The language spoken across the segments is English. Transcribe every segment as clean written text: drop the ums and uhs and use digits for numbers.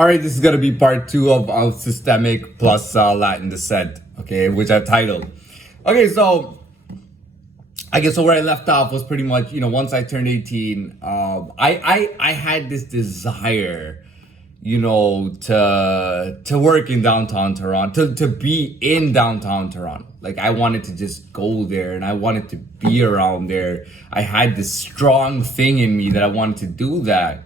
All right, this is gonna be part two of systemic plus Latin descent. Okay, which I've titled. Okay, so I guess so. Where I left off was pretty much, once I turned 18, I had this desire, to work in downtown Toronto, to be in downtown Toronto. Like I wanted to just go there and I wanted to be around there. I had this strong thing in me that I wanted to do that.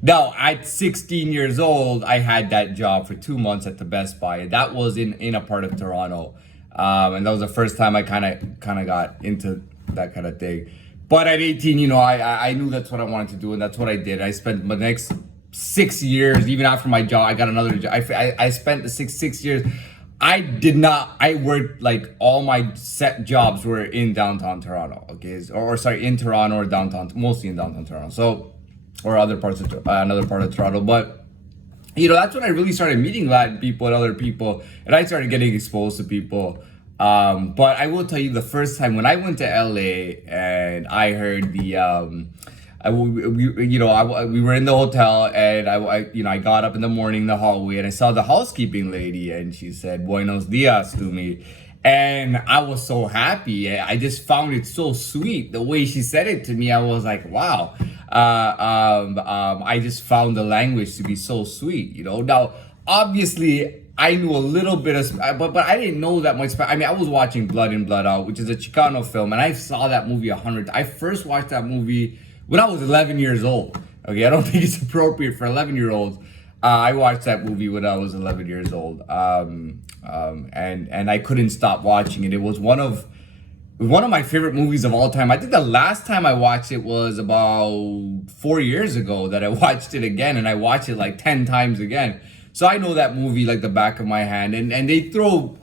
Now at 16 years old, I had that job for 2 months at the Best Buy. That was in a part of Toronto, and that was the first time I kind of got into that kind of thing. But at 18, I knew that's what I wanted to do, and that's what I did. I spent my next 6 years, even after my job, I got another job. I spent the six years. I did not. I worked like all my set jobs were in downtown Toronto. Okay, or sorry, in Toronto or downtown, mostly in downtown Toronto. So or other parts of another part of Toronto. But that's when I really started meeting Latin people and other people, and I started getting exposed to people. But I will tell you, the first time when I went to LA and I heard we were in the hotel, and I got up in the morning in the hallway and I saw the housekeeping lady, and she said "Buenos dias" to me. And I was so happy. I just found it so sweet the way she said it to me. I was like, wow. I just found the language to be so sweet. Now, obviously, I knew a little bit of, but I didn't know that much. I mean, I was watching Blood In, Blood Out, which is a Chicano film, and I saw that movie 100. I first watched that movie when I was 11 years old. Okay, I don't think it's appropriate for 11-year-olds. I watched that movie when I was 11 years old, and I couldn't stop watching it. It was one of my favorite movies of all time. I think the last time I watched it was about 4 years ago that I watched it again, and I watched it like 10 times again. So I know that movie like the back of my hand, and they throw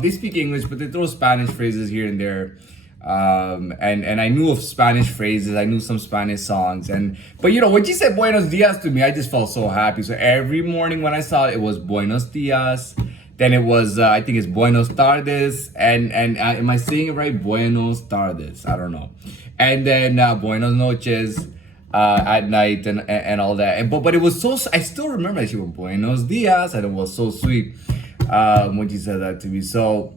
they speak English, but they throw Spanish phrases here and there. And I knew of Spanish phrases, I knew some Spanish songs, but when she said "Buenos dias" to me, I just felt so happy. So every morning when I saw it, it was "Buenos dias." Then it was, I think it's "Buenos tardes," and am I saying it right? "Buenos tardes." I don't know. And then "Buenos noches" at night and all that. But it was so. I still remember that she went "Buenos dias," and it was so sweet when she said that to me. So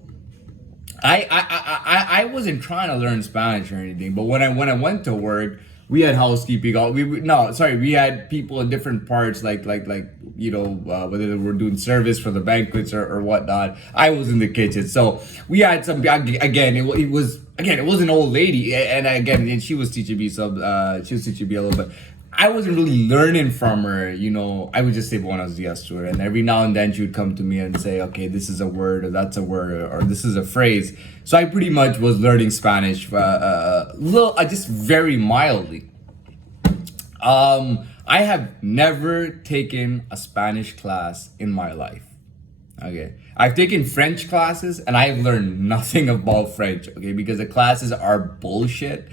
I wasn't trying to learn Spanish or anything. But when I went to work, we had housekeeping. We had people in different parts, like whether they were doing service for the banquets or whatnot. I was in the kitchen, so we had some. Again, it was an old lady, and she was teaching me some. She was teaching me a little bit. I wasn't really learning from her, I would just say "Buenos dias" to her, and every now and then she would come to me and say, okay, this is a word, or that's a word, or this is a phrase. So I pretty much was learning Spanish, just very mildly. I have never taken a Spanish class in my life. Okay, I've taken French classes and I've learned nothing about French. Okay, because the classes are bullshit.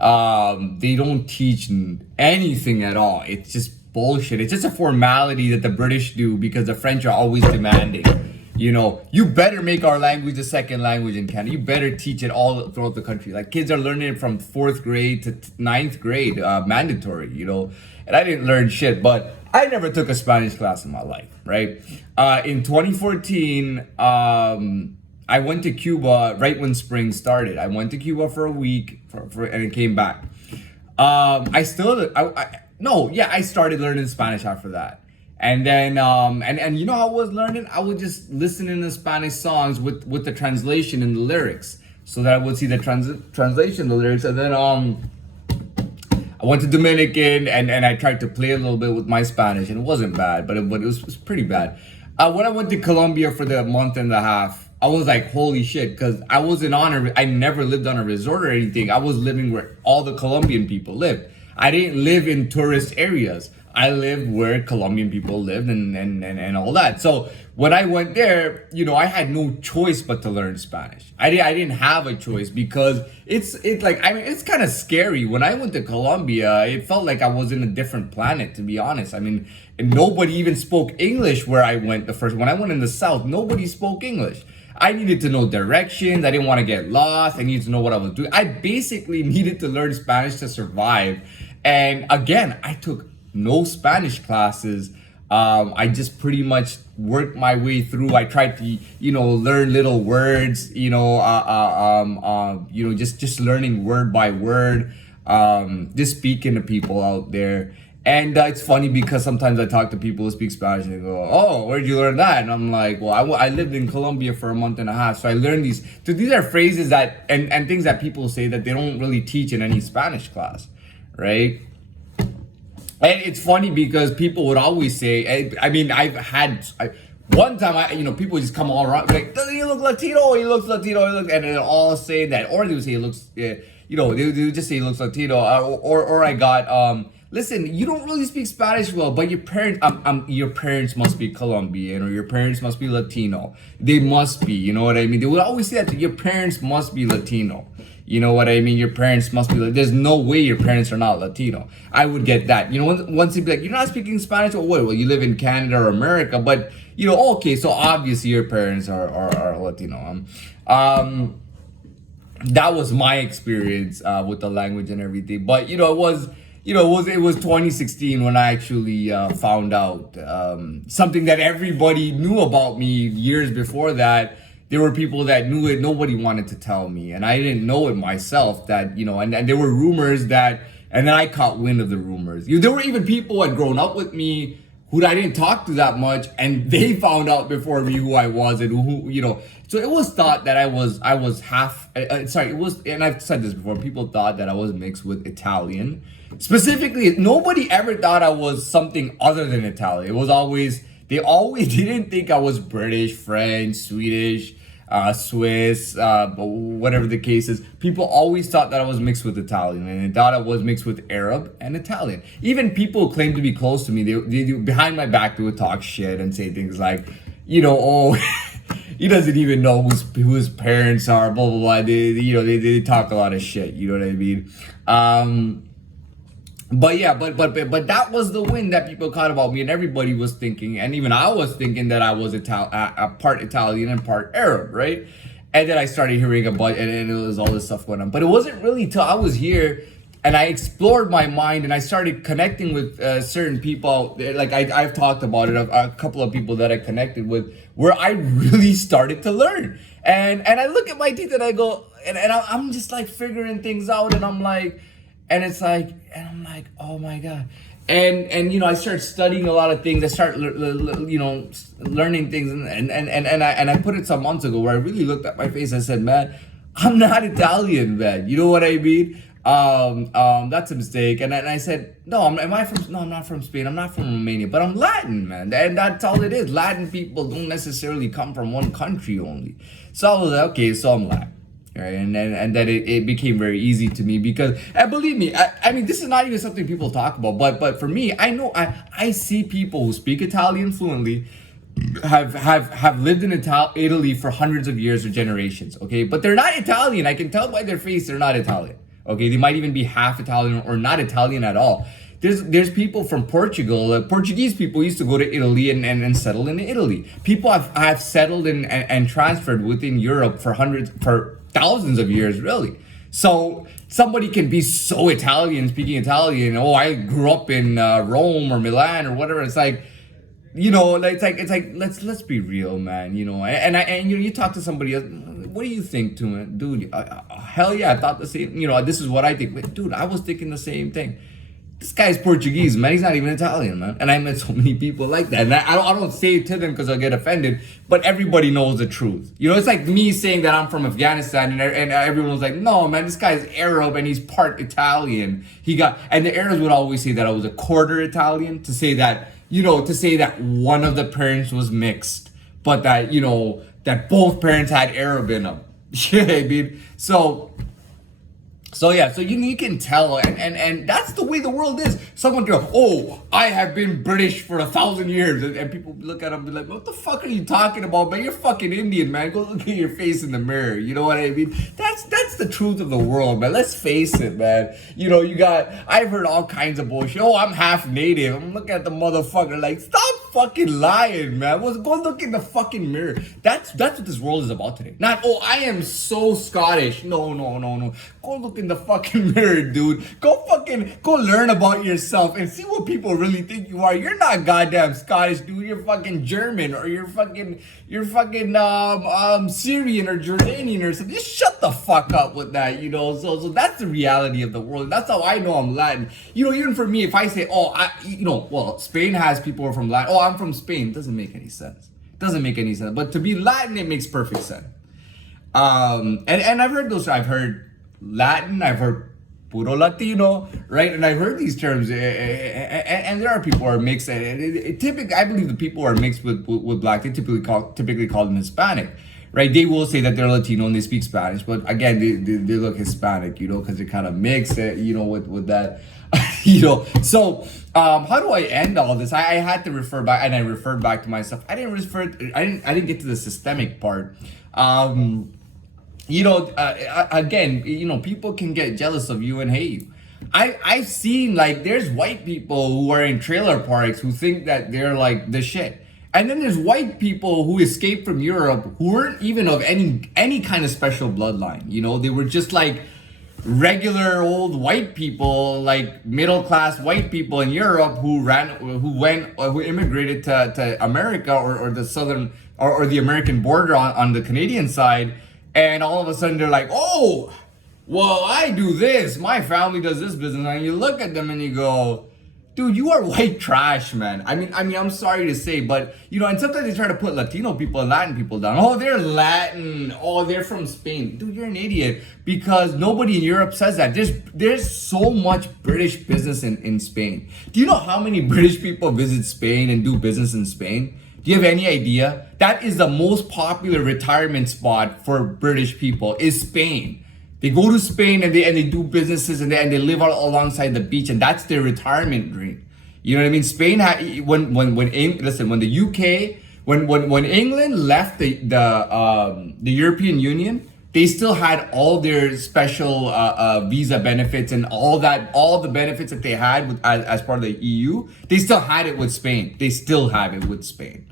They don't teach anything at all. It's just bullshit. It's just a formality that the British do because the French are always demanding. You better make our language a second language in Canada. You better teach it all throughout the country. Like kids are learning it from 4th grade to 9th grade, mandatory, And I didn't learn shit, but I never took a Spanish class in my life, right? In 2014, I went to Cuba right when spring started. I went to Cuba for a week and it came back. I started learning Spanish after that. And then, and how I was learning? I would just listen to Spanish songs with the translation and the lyrics, so that I would see the translation, the lyrics. And then, I went to Dominican and I tried to play a little bit with my Spanish, and it wasn't bad, but it was pretty bad. When I went to Colombia for the month and a half, I was like, holy shit, because I never lived on a resort or anything. I was living where all the Colombian people lived. I didn't live in tourist areas. I lived where Colombian people lived and all that. So when I went there, I had no choice but to learn Spanish. I didn't have a choice because it's kind of scary. When I went to Colombia, it felt like I was in a different planet, to be honest. I mean, and nobody even spoke English where I went when I went in the South, nobody spoke English. I needed to know directions. I didn't want to get lost. I needed to know what I was doing. I basically needed to learn Spanish to survive. And again, I took no Spanish classes. I just pretty much worked my way through. I tried to, learn little words, just learning word by word, just speaking to people out there. And it's funny because sometimes I talk to people who speak Spanish and they go, "Oh, where'd you learn that?" And I'm like, "Well, I lived in Colombia for a month and a half, so I learned these." So these are phrases that and things that people say that they don't really teach in any Spanish class, right? And it's funny because people would always say, I mean, one time, people just come all around, like, "Doesn't he look Latino? He looks Latino." And they'll all say that, or they would say he looks, they would just say he looks Latino. Or I got, listen, you don't really speak Spanish well, but your parents must be Colombian, or your parents must be Latino. They must be, you know what I mean? They would always say that your parents must be Latino. You know what I mean? Your parents must be. There's no way your parents are not Latino. I would get that. Once they'd be like, "You're not speaking Spanish." Or what? Well, you live in Canada or America, but okay. So obviously your parents are Latino. That was my experience with the language and everything. But it was 2016 when I actually found out something that everybody knew about me years before that. There were people that knew it. Nobody wanted to tell me. And I didn't know it myself that, and there were rumors that, and then I caught wind of the rumors. There were even people who had grown up with me who I didn't talk to that much, and they found out before me who I was and who. So it was thought that I was half, it was, and I've said this before, people thought that I was mixed with Italian. Specifically, nobody ever thought I was something other than Italian. It was always, they didn't think I was British, French, Swedish, Swiss, whatever the case is. People always thought that I was mixed with Italian, and they thought I was mixed with Arab and Italian. Even people who claimed to be close to me, they behind my back, they would talk shit and say things like, oh, he doesn't even know who his parents are, blah blah blah. They talk a lot of shit. You know what I mean? But yeah, but that was the win that people caught about me, and everybody was thinking, and even I was thinking that I was part Italian and part Arab, right? And then I started hearing about it, and it was all this stuff going on. But it wasn't really till I was here, and I explored my mind, and I started connecting with certain people. Like I've talked about it, a couple of people that I connected with, where I really started to learn. And I look at my teeth and I go, and I'm just like figuring things out, and I'm like. And I'm like, oh my God. And I started studying a lot of things. I started, learning things. And I put it some months ago where I really looked at my face. I said, man, I'm not Italian, man. You know what I mean? That's a mistake. And I said, no, I'm not from Spain. I'm not from Romania, but I'm Latin, man. And that's all it is. Latin people don't necessarily come from one country only. So I was like, okay, so I'm Latin. Right, and then it became very easy to me because, and believe me, I mean, this is not even something people talk about, but for me, I know I see people who speak Italian fluently, have lived in Italy for hundreds of years or generations, okay, but they're not Italian. I can tell by their face they're not Italian, okay. They might even be half Italian or not Italian at all. There's people from Portugal. Portuguese people used to go to Italy and settle in Italy. People have settled and transferred within Europe for thousands of years, really. So somebody can be so Italian, speaking Italian. Oh, I grew up in Rome or Milan or whatever. It's like, it's like let's be real, man. And you talk to somebody else. What do you think, to it, dude? Hell yeah, I thought the same. This is what I think. But dude, I was thinking the same thing. This guy's Portuguese, man. He's not even Italian, man. And I met so many people like that. And I don't say it to them because I'll get offended, but everybody knows the truth. It's like me saying that I'm from Afghanistan and everyone was like, no, man, this guy's Arab and he's part Italian. And the Arabs would always say that I was a quarter Italian, to say that one of the parents was mixed, but that, that both parents had Arab in them. Yeah, I mean, So yeah, so you can tell, and that's the way the world is. Someone go, oh, I have been British for 1,000 years, and people look at them and be like, what the fuck are you talking about, man? You're fucking Indian, man. Go look at your face in the mirror. You know what I mean? That's the truth of the world, man. Let's face it, man. I've heard all kinds of bullshit. Oh, I'm half native. I'm looking at the motherfucker like, stop fucking lying, man. Go look in the fucking mirror. That's what this world is about today. Not, oh, I am so Scottish. No. Go look in the fucking mirror, dude. Go learn about yourself and see what people really think you are. You're not goddamn Scottish, dude. You're fucking German, or you're fucking Syrian or Jordanian or something. Just shut the fuck up with that, you know. So that's the reality of the world. That's how I know I'm Latin. You know, even for me, if I say, oh, well, Spain has people who are from Latin. Oh, I'm from Spain. It doesn't make any sense. Doesn't make any sense. But to be Latin, it makes perfect sense. And I've heard those. I've heard Latin. I've heard puro Latino, right? And I've heard these terms. And there are people who are mixed. Typically, I believe the people who are mixed with black, they typically call them Hispanic. Right, they will say that they're Latino and they speak Spanish, but again, they look Hispanic, you know, because they kind of mix it, you know, with that, you know. So, how do I end all this? I had to refer back, and I referred back to myself. I didn't get to the systemic part. You know, again, you know, people can get jealous of you and hate you. I've seen, like, there's white people who are in trailer parks who think that they're like the shit. And then there's white people who escaped from Europe who weren't even of any kind of special bloodline. You know, they were just like regular old white people, like middle class white people in Europe who immigrated to America or the southern or the American border on the Canadian side. And all of a sudden they're like, oh, well, I do this. My family does this business. And you look at them and you go, dude, you are white trash, man. I mean, I'm sorry to say, but, you know, and sometimes they try to put Latino people and Latin people down. Oh, they're Latin. Oh, they're from Spain. Dude, you're an idiot, because nobody in Europe says that. There's so much British business in Spain. Do you know how many British people visit Spain and do business in Spain? Do you have any idea? That is the most popular retirement spot for British people, is Spain. They go to Spain and they do businesses and they live all alongside the beach, and that's their retirement dream. You know what I mean? Spain had when the UK when England left the European Union, they still had all their special visa benefits and all the benefits that they had as part of the EU. They still had it with Spain. They still have it with Spain.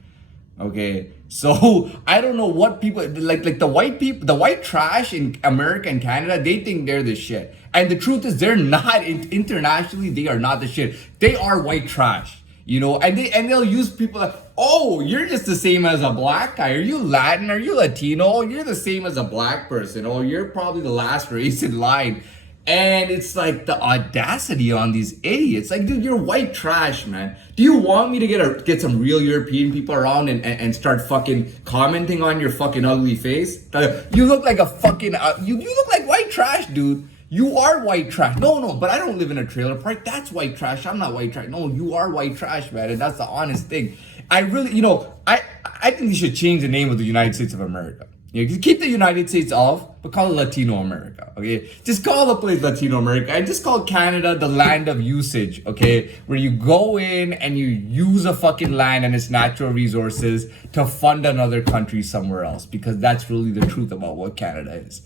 Okay, so I don't know what people like the white people, the white trash in America and Canada, they think they're the shit. And the truth is, they're not. Internationally, they are not the shit. They are white trash, you know, and they'll use people like, oh, you're just the same as a black guy. Are you Latin? Are you Latino? Oh, you're the same as a black person. Oh, you're probably the last race in line. And it's like the audacity on these idiots. Like, dude, you're white trash, man. Do you want me to get some real European people around and start fucking commenting on your fucking ugly face? You look like a fucking, you look like white trash, dude. You are white trash. No, but I don't live in a trailer park. That's white trash. I'm not white trash. No, you are white trash, man. And that's the honest thing. I really, you know, I think they should change the name of the United States of America. You know, keep the United States off, but call it Latino America, okay? Just call the place Latino America, and just call Canada the land of usage, okay? Where you go in and you use a fucking land and its natural resources to fund another country somewhere else, because that's really the truth about what Canada is,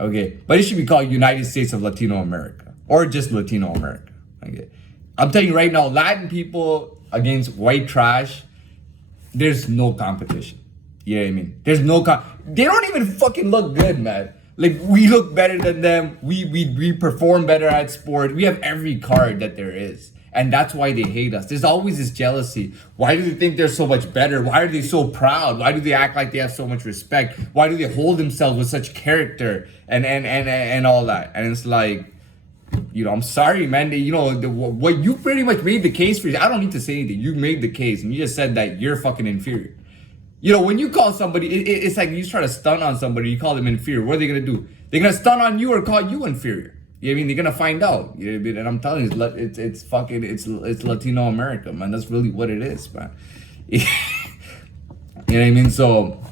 okay? But it should be called United States of Latino America, or just Latino America, okay? I'm telling you right now, Latin people against white trash, there's no competition. You know what I mean? There's no they don't even fucking look good, man. Like, we look better than them. We perform better at sport. We have every card that there is. And that's why they hate us. There's always this jealousy. Why do they think they're so much better? Why are they so proud? Why do they act like they have so much respect? Why do they hold themselves with such character and all that? And it's like, you know, I'm sorry, man. You know, what you pretty much made the case for. I don't need to say anything. You made the case, and you just said that you're fucking inferior. You know, when you call somebody, it's like you try to stun on somebody, you call them inferior. What are they gonna do? They're gonna stun on you or call you inferior. You know what I mean? They're gonna find out. You know what I mean? And I'm telling you, it's Latino America, man. That's really what it is, man. You know what I mean? So,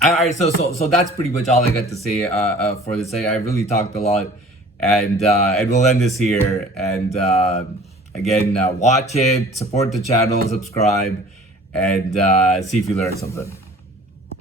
all right. So that's pretty much all I got to say for this. I really talked a lot, and we'll end this here. And again, watch it, support the channel, subscribe, and see if you learned something.